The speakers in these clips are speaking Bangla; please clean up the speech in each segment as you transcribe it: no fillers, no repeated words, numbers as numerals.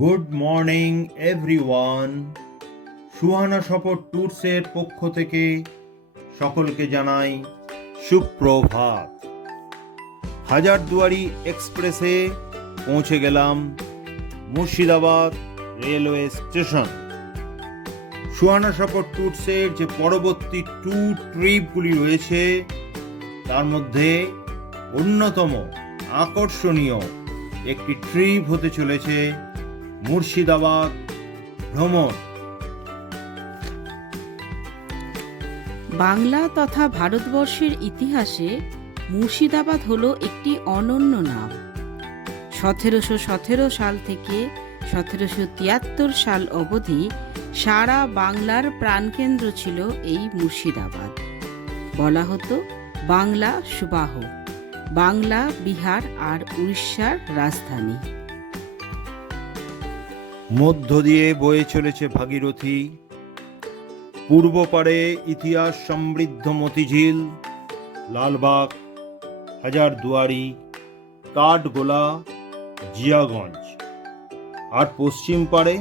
Good morning everyone. সুহানা সফর ট্যুরসের পক্ষ থেকে সকলকে জানাই সুপ্রভাত। হাজারদুয়ারি এক্সপ্রেসে পৌঁছে গেলাম মুর্শিদাবাদ রেলওয়ে স্টেশন। সুহানা সফর ট্যুরসের যে পরবর্তী ট্রিপগুলি রয়েছে তার মধ্যে অন্যতম আকর্ষণীয় একটি ট্রিপ হতে চলেছে মুর্শিদাবাদ ভ্রমণ। বাংলা তথা ভারতবর্ষের ইতিহাসে মুর্শিদাবাদ হলো একটি অনন্য নাম। 1717 সাল থেকে 1773 সাল অবধি সারা বাংলার প্রাণকেন্দ্র ছিল এই মুর্শিদাবাদ। বলা হতো বাংলা সুবাহ, বাংলা, বিহার আর উড়িষ্যার রাজধানী। মধ্য দিয়ে বয়ে চলেছে ভাগীরথী, পূর্ব পারে ইতিহাস সমৃদ্ধ মতিঝিল, লালবাগ, হাজারদুয়ারি, কাঠগোলা, জিয়াগঞ্জ, আর পশ্চিম পারে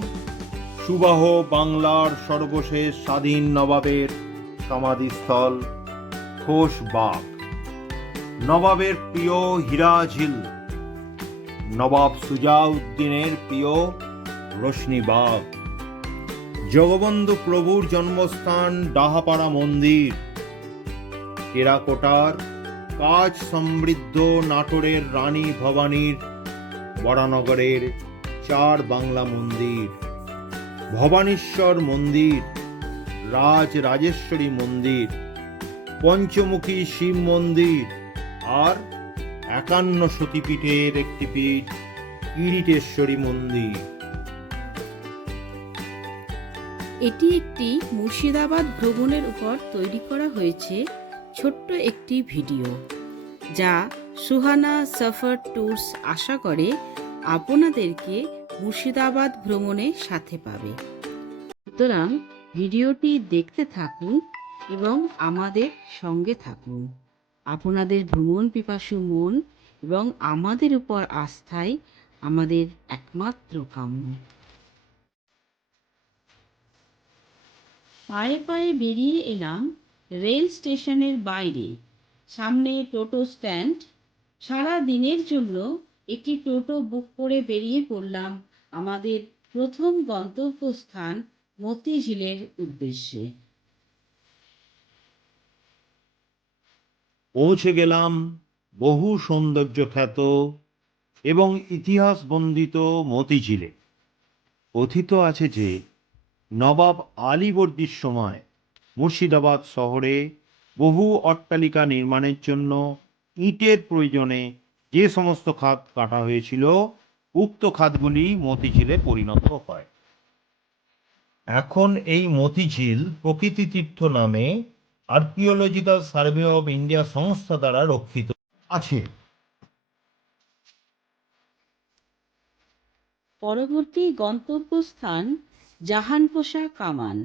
সুবাহ বাংলার সর্বশেষ স্বাধীন নবাবের সমাধিস্থল খোশবাগ, নবাবের প্রিয় হীরাঝিল, নবাব সুজাউদ্দিনের প্রিয় রোশনীবাগ, জগবন্ধু প্রভুর জন্মস্থান ডাহাপাড়া মন্দির, টেরাকোটার কাজ সমৃদ্ধ নাটোরের রানী ভবানীর বরানগরের চার বাংলা মন্দির, ভবানীশ্বর মন্দির, রাজরাজেশ্বরী মন্দির, পঞ্চমুখী শিব মন্দির আর 51 সতীপীঠের একটি পীঠ কিরিটেশ্বরী মন্দির। এটি একটি মুর্শিদাবাদ ভ্রমণের উপর তৈরি করা হয়েছে ছোট্ট একটি ভিডিও, যা সুহানা সফর ট্যুরস আশা করে আপনাদেরকে মুর্শিদাবাদ ভ্রমণে সাথে পাবে। সুতরাং ভিডিওটি দেখতে থাকুন এবং আমাদের সঙ্গে থাকুন। আপনাদের ভ্রমণ পিপাসু মন এবং আমাদের উপর আস্থাই আমাদের একমাত্র কাম্য। পায়ে পায়ে বেরিয়ে এলাম রেল স্টেশনের বাইরে। সামনে টোটো স্ট্যান্ড। সারা দিনের জন্য একটি টোটো বুক করে বেরিয়ে পড়লাম আমাদের প্রথম গন্তব্যস্থান মতিঝিলের উদ্দেশ্যে। পৌঁছে গেলাম বহু সৌন্দর্য খ্যাত এবং ইতিহাস বন্দিত মতিঝিলে। কথিত আছে যে নবাব আলীবর্দীর সময় মুর্শিদাবাদ শহরে বহু অট্টালিকা নির্মাণের জন্য ইটের প্রয়োজনে যে সমস্ত খাত কাটা হয়েছিল, উক্ত খাতগুলি মতিঝিলে পরিণত হয়। এখন এই মতিঝিল প্রকৃতি তীর্থ নামে আর্কিওলজিক্যাল সার্ভে অব ইন্ডিয়া সংস্থা দ্বারা রক্ষিত আছে। পরবর্তী গন্তব্যস্থান জাহানপোশা কামান।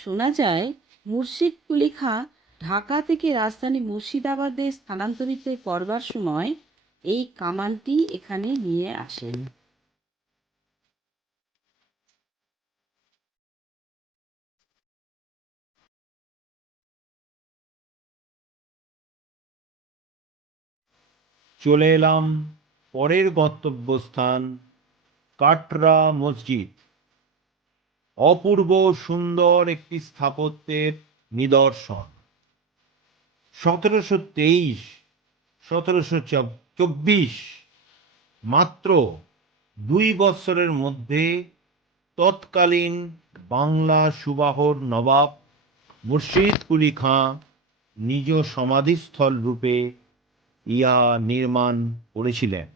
শোনা যায় মুর্শিদ কুলি খাঁ ঢাকা থেকে রাজধানী মুর্শিদাবাদে স্থানান্তরিত করবার সময় এই কামানটি এখানে নিয়ে আসেন। চলে এলাম পরের গন্তব্যস্থান কাটরা মসজিদ। অপূর্ব সুন্দর একটি স্থাপত্যের নিদর্শন। 1723, 1724, মাত্র 2 বৎসরের মধ্যে তৎকালীন বাংলা সুবাহর নবাব মুর্শিদ কুলি খাঁ নিজ সমাধিস্থল রূপে ইহা নির্মাণ করেছিলেন।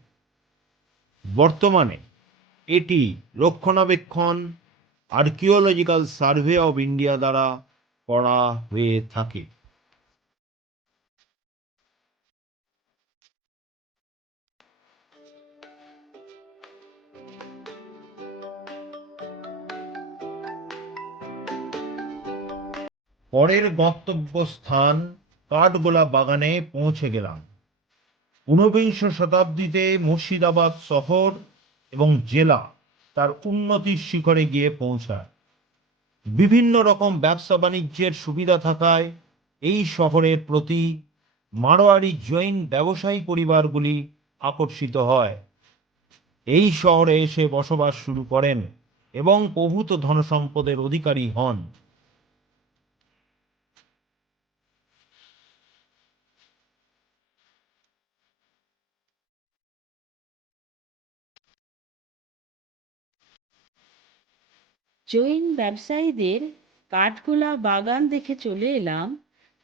বর্তমানে এটি রক্ষণাবেক্ষণ আর্কিওলজিক্যাল সার্ভে অব ইন্ডিয়া দ্বারা করা হয়ে থাকে। পরের গন্তব্যস্থান কাঠগোলা বাগানে পৌঁছে গেলাম। 19 শতাব্দীতে মুর্শিদাবাদ শহর এবং জেলা তার উন্নতির শিখরে গিয়ে পৌঁছায়। বিভিন্ন রকম ব্যবসা বাণিজ্যের সুবিধা থাকায় এই শহরের প্রতি মারোয়াড়ি জৈন ব্যবসায়ী পরিবারগুলি আকর্ষিত হয়। এই শহরে এসে বসবাস শুরু করেন এবং প্রভূত ধনসম্পদের অধিকারী হন। জৈন ব্যবসায়ীদের কাঠগোলা বাগান দেখে চলে এলাম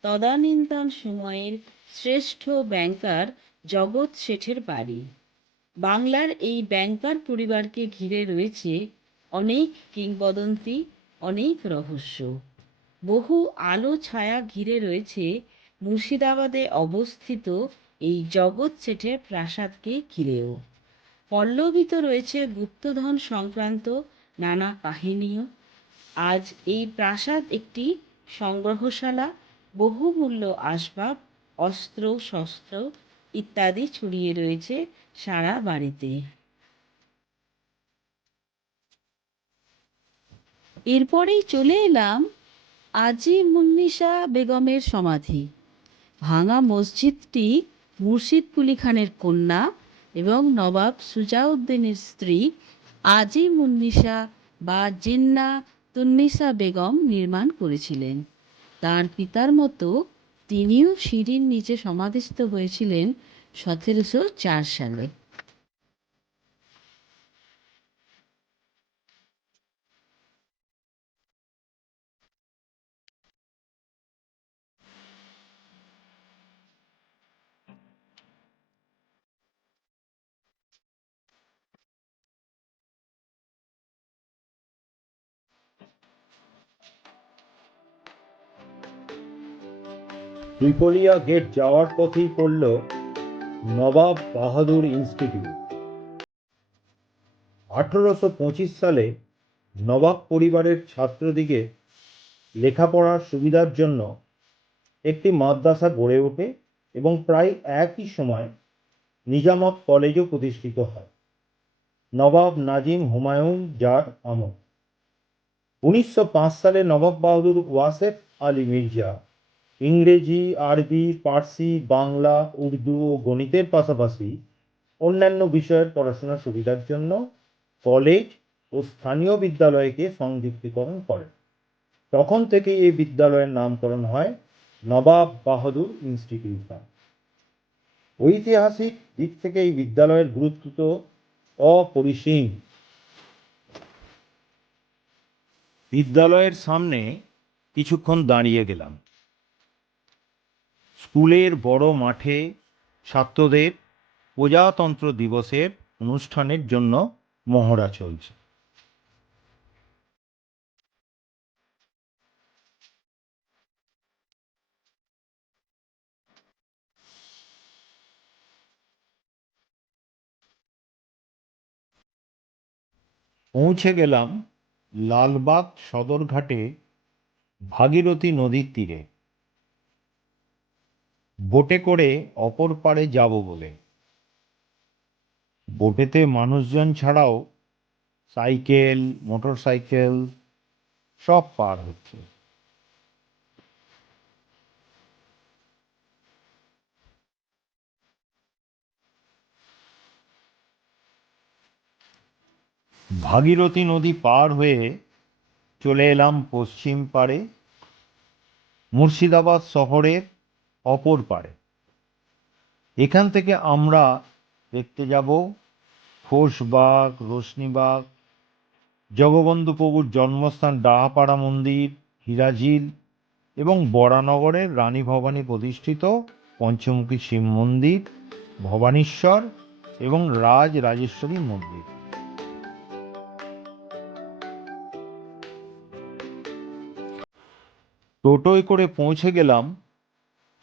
তদানীন্তন সময়ের শ্রেষ্ঠ ব্যাংকার জগৎ শেঠের বাড়ি। বাংলার এই ব্যাংকার পরিবারকে ঘিরে রয়েছে অনেক কিংবদন্তি, অনেক রহস্য। বহু আলো ছায়া ঘিরে রয়েছে মুর্শিদাবাদে অবস্থিত এই জগৎ শেঠের প্রাসাদকে ঘিরেও। পল্লবিত রয়েছে গুপ্তধন সংক্রান্ত নানা কাহিনীও। আজ এই প্রাসাদ একটি সংগ্রহশালা, বহুমূল্য আসবাব, অস্ত্র শস্ত্র ইত্যাদি ছড়িয়ে রয়েছে সারা বাড়িতে। এরপরেই চলে এলাম আজি মুন্নিসা বেগমের সমাধি। ভাঙা মসজিদটি মুর্শিদ কুলি খানের কন্যা এবং নবাব সুজাউদ্দিনের স্ত্রী আজি মুন্নিসা বা জিন্না তুন্নিসা বেগম নির্মাণ করেছিলেন। তার পিতার মতো তিনিও সিঁড়ির নিচে সমাধিস্থ হয়েছিলেন 1704 সালে। ত্রিপলিয়া গেট যাওয়ার পথেই পড়ল নবাব বাহাদুর ইনস্টিটিউট। 1825 সালে নবাব পরিবারের ছাত্রদিকে লেখাপড়ার সুবিধার জন্য একটি মাদ্রাসা গড়ে ওঠে এবং প্রায় একই সময় নিজামত কলেজও প্রতিষ্ঠিত হয়। নবাব নাজিম হুমায়ুন যার আমল। 1905 সালে নবাব বাহাদুর ওয়াসেফ আলী মির্জা ইংরেজি, আরবি, পার্সি, বাংলা, উর্দু ও গণিতের পাশাপাশি অন্যান্য বিষয়ের পড়াশোনার সুবিধার জন্য কলেজ ও স্থানীয় বিদ্যালয়কে সংযুক্তিকরণ করেন। তখন থেকেই এই বিদ্যালয়ের নামকরণ হয় নবাব বাহাদুর ইনস্টিটিউট। ঐতিহাসিক দিক থেকে এই বিদ্যালয়ের গুরুত্ব তো অপরিসীম। বিদ্যালয়ের সামনে কিছুক্ষণ দাঁড়িয়ে গেলাম। স্কুলের বড় মাঠে ছাত্রদের প্রজাতন্ত্র দিবসের অনুষ্ঠানের জন্য মহড়া চলছে। পৌঁছে গেলাম লালবাগ সদরঘাটে ভাগীরথী নদীর তীরে। বোটে করে অপর পাড়ে যাব বলে। বোটেতে মানুষজন ছাড়াও সাইকেল, মোটর সাইকেল সব পার হচ্ছে। ভাগীরথী নদী পার হয়ে চলে এলাম পশ্চিম পাড়ে, মুর্শিদাবাদ শহরের অপর পাড়ে। এখান থেকে আমরা দেখতে যাব খোশবাগ, রোশনিবাগ, জগবন্ধু প্রভুর জন্মস্থান ডাহাপাড়া মন্দির, হীরাঝিল এবং বরানগরের রানী ভবানী প্রতিষ্ঠিত পঞ্চমুখী শিব মন্দির, ভবানীশ্বর এবং রাজরাজেশ্বরী মন্দির। টোটোয় করে পৌঁছে গেলাম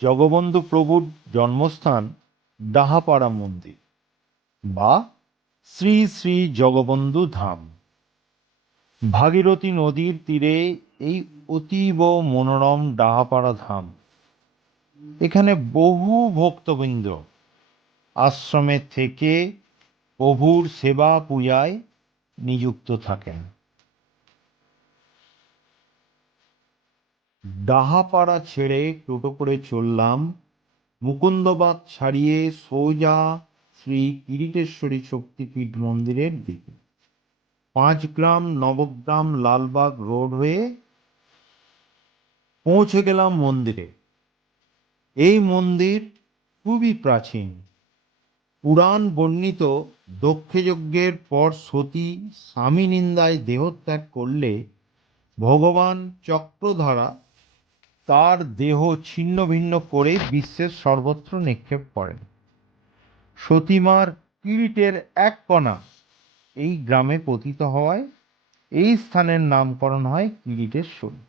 জগবন্ধু প্রভুর জন্মস্থান ডাহাপাড়া মন্দির বা শ্রী শ্রী জগবন্ধু ধাম। ভাগীরথী নদীর তীরে এই অতীব মনোরম ডাহাপাড়া ধাম। এখানে বহু ভক্তবৃন্দ আশ্রমে থেকে প্রভুর সেবা পূজায় নিযুক্ত থাকেন। ডাহাপাড়া ছেড়ে টোটো করে চললাম মুকুন্দবাদ ছাড়িয়ে সোজা শ্রী কিরিটেশ্বরী শক্তিপীঠ মন্দিরের দিকে। 5 গ্রাম নবগ্রাম লালবাগ রোড হয়ে পৌঁছে গেলাম মন্দিরে। এই মন্দির খুবই প্রাচীন। পুরাণ বর্ণিত দক্ষযজ্ঞের পর সতী স্বামী নিন্দায় দেহত্যাগ করলে ভগবান চক্রধারা তার দেহ ছিন্ন ভিন্ন করে বিশ্বের সর্বত্র নিক্ষেপ করেন। সতীমার কিরিটের এক কণা এই গ্রামে পতিত হওয়ায় এই স্থানের নামকরণ হয় কিরিটেশ্বরী।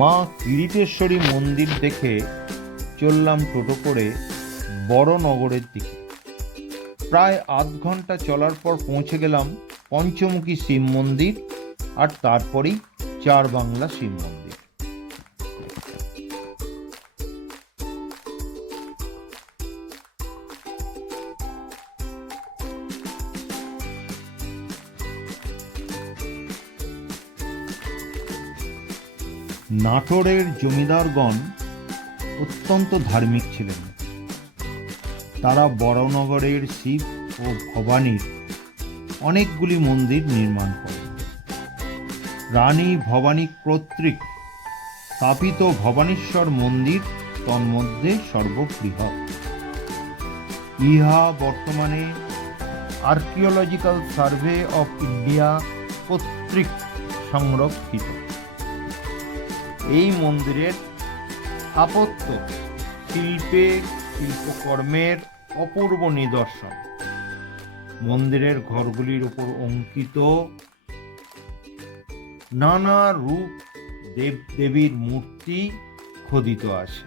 মা কিরিটেশ্বরী মন্দির দেখে চললাম টোটো করে বড়নগরের দিকে। প্রায় আধ ঘন্টা চলার পর পৌঁছে গেলাম পঞ্চমুখী শিব মন্দির আর তারপরেই চার বাংলা শিব মন্দির। নাটোরের জমিদারগণ অত্যন্ত ধার্মিক ছিলেন। তারা বড়নগরের শিব ও ভবানীর অনেকগুলি মন্দির নির্মাণ করেন। রানী ভবানী কর্তৃক স্থাপিত ভবানীশ্বর মন্দির তন্মধ্যে সর্ববৃহৎ। ইহা বর্তমানে আর্কিওলজিক্যাল সার্ভে অফ ইন্ডিয়া কর্তৃক সংরক্ষিত। এই মন্দিরের স্থাপত্য শিল্পকর্মের অপূর্ব নিদর্শন। মন্দিরের ঘরগুলির উপর অঙ্কিত নানা রূপ দেবদেবীর মূর্তি খোদিত আছে।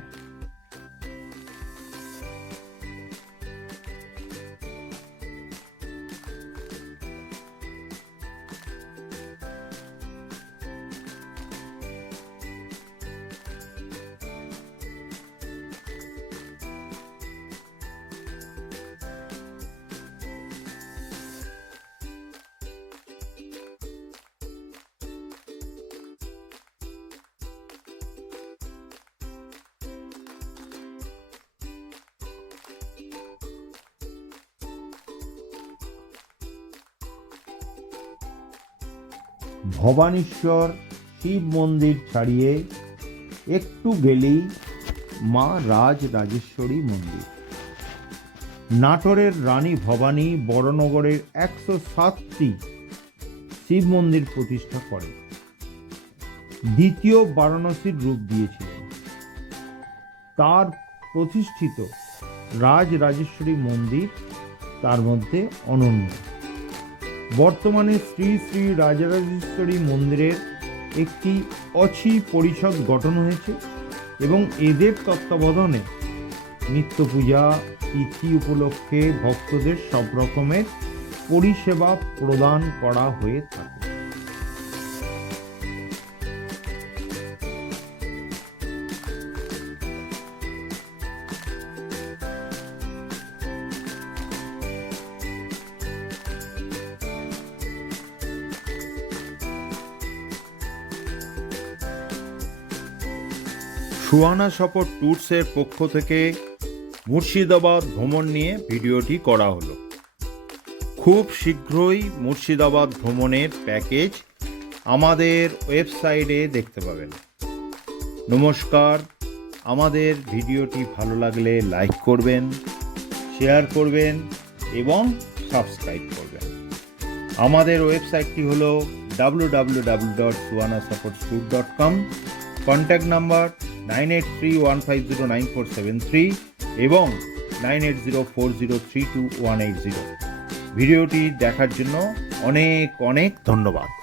ভবানীশ্বর শিব মন্দির ছাড়িয়ে একটু গেলেই মা রাজরাজেশ্বরী মন্দির। নাটোরের রানী ভবানী বড়নগরের 107টি শিব মন্দির প্রতিষ্ঠা করেন। দ্বিতীয় বারাণসীর রূপ দিয়েছিলেন। তার প্রতিষ্ঠিত রাজরাজেশ্বরী মন্দির তার মধ্যে অনন্য। বর্তমানে শ্রী শ্রী রাজরাজেশ্বরী মন্দিরের একটি অছি পরিষদ গঠন হয়েছে এবং এদের তত্ত্বাবধানে নিত্য পূজা তিথি উপলক্ষে ভক্তদের সব রকমের পরিষেবা প্রদান করা হয়ে থাকে। সুহানা সাপোর্ট ট্যুরসের পক্ষ থেকে মুর্শিদাবাদ ভ্রমণ নিয়ে ভিডিওটি করা হলো। খুব শীঘ্রই মুর্শিদাবাদ ভ্রমণের প্যাকেজ আমাদের ওয়েবসাইটে দেখতে পাবেন। নমস্কার। আমাদের ভিডিওটি ভালো লাগলে লাইক করবেন, শেয়ার করবেন এবং সাবস্ক্রাইব করবেন। আমাদের ওয়েবসাইটটি হলো www.suhanasupporttour.com। কন্ট্যাক্ট নাম্বার 9831509473 এবং 9804032180। ভিডিওটি দেখার জন্য অনেক অনেক ধন্যবাদ।